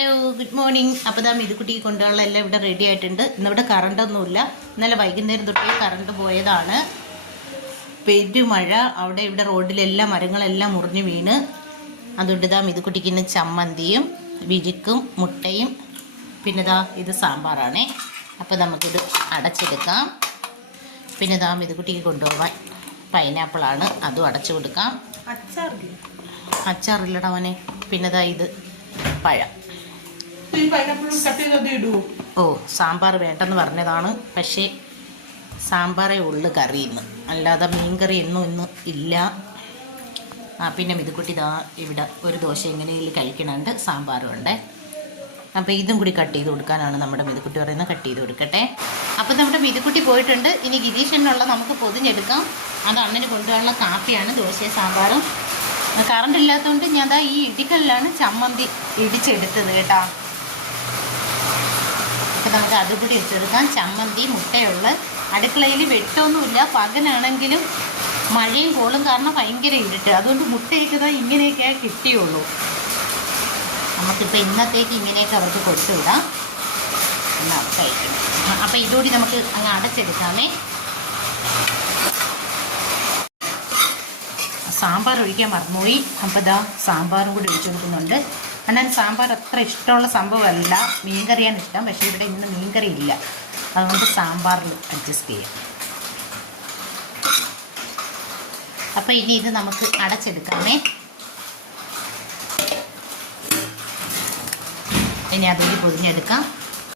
Hello good morning. അപ്പോൾ ദാ മിതുക്കുട്ടി കൊണ്ടുള്ള എല്ലാം ഇവിടെ റെഡി ആയിട്ടുണ്ട്. ഇന്നിവിടെ കറണ്ടൊന്നുമില്ല. ഇന്നലെ വൈകുന്നേരം തൊട്ടേ കറണ്ട് പോയതാണ്. പെരുമഴ. അവിടെ ഇവിടെ റോഡിലെല്ലാം മരങ്ങളെല്ലാം മുറിഞ്ഞു വീണ്. അതുകൊണ്ട് ഇതാ മിതുക്കുട്ടിക്ക് ഇന്ന് ചമ്മന്തിയും വിഴുക്കും മുട്ടയും പിന്നെ ഇതാ ഇത് സാമ്പാറാണേ. അപ്പോൾ നമുക്കിത് അടച്ചെടുക്കാം. പിന്നെ ഇതാ മിതുക്കുട്ടിക്ക് കൊണ്ടുപോകാൻ പൈനാപ്പിളാണ്, അതും അടച്ചു കൊടുക്കാം. അച്ചാറില്ലടാ മോനെ. പിന്നെ ഇതാ ഇത് പഴം. ഓ സാമ്പാർ വേണ്ടെന്ന് പറഞ്ഞതാണ്, പക്ഷേ സാമ്പാറേ ഉള്ളു കറിയിന്ന്, അല്ലാതെ മീൻകറി ഇന്ന് ഇല്ല. പിന്നെ മിതുക്കുട്ടി ഇതാ ഇവിടെ ഒരു ദോശ എങ്ങനെയെങ്കിലും കഴിക്കണുണ്ട്, സാമ്പാറും ഉണ്ട്. അപ്പോൾ ഇതും കൂടി കട്ട് ചെയ്ത് കൊടുക്കാനാണ് നമ്മുടെ മിതുക്കുട്ടി പറയുന്നത്. കട്ട് ചെയ്ത് കൊടുക്കട്ടെ. അപ്പോൾ നമ്മുടെ മിതുക്കുട്ടി പോയിട്ടുണ്ട്. ഇനി ഗിരീഷനുള്ള നമുക്ക് പൊതിഞ്ഞെടുക്കാം. അത് അണ്ണന് കൊണ്ടുപോകാനുള്ള കാപ്പിയാണ്, ദോശയും സാമ്പാറും. കറണ്ട് ഇല്ലാത്തതുകൊണ്ട് ഞാൻ ദാ ഈ ഇടിക്കല്ലാണ് ചമ്മന്തി ഇടിച്ചെടുത്തത് കേട്ടോ. അപ്പോൾ നമുക്ക് അതുകൂടി വെച്ചെടുക്കാം. ചമ്മന്തി മുട്ടയുള്ള അടുക്കളയിൽ വെട്ടമൊന്നുമില്ല. പകലാണെങ്കിലും മഴയും കോളും കാരണം ഭയങ്കര ഇരുട്ട്, അതുകൊണ്ട് മുട്ടയൊക്കെ ഇങ്ങനെയൊക്കെ കിട്ടിയുള്ളൂ. നമുക്കിപ്പോൾ ഇന്നത്തേക്ക് ഇങ്ങനെയൊക്കെ അവർക്ക് കൊടുത്തു വിടാം. എന്നാൽ കഴിക്കണം. അപ്പോൾ ഇതുകൂടി നമുക്ക് അങ്ങ് അടച്ചെടുക്കാമേ. സാമ്പാർ ഒഴിക്കാൻ മറന്നുപോയി. അപ്പോൾ ഇതാ സാമ്പാറും കൂടി ഒഴിച്ചു കൊടുക്കുന്നുണ്ട്. എന്നാൽ സാമ്പാർ അത്ര ഇഷ്ടമുള്ള സംഭവമല്ല, മീൻകറിയാണ് ഇഷ്ടം. പക്ഷേ ഇവിടെ ഇന്ന് മീൻകറി ഇല്ല, അതുകൊണ്ട് സാമ്പാറിൽ അഡ്ജസ്റ്റ് ചെയ്യാം. അപ്പോൾ ഇനി ഇത് നമുക്ക് അടച്ചെടുക്കാമേ. ഇനി അതിൽ പൊതിഞ്ഞെടുക്കാം.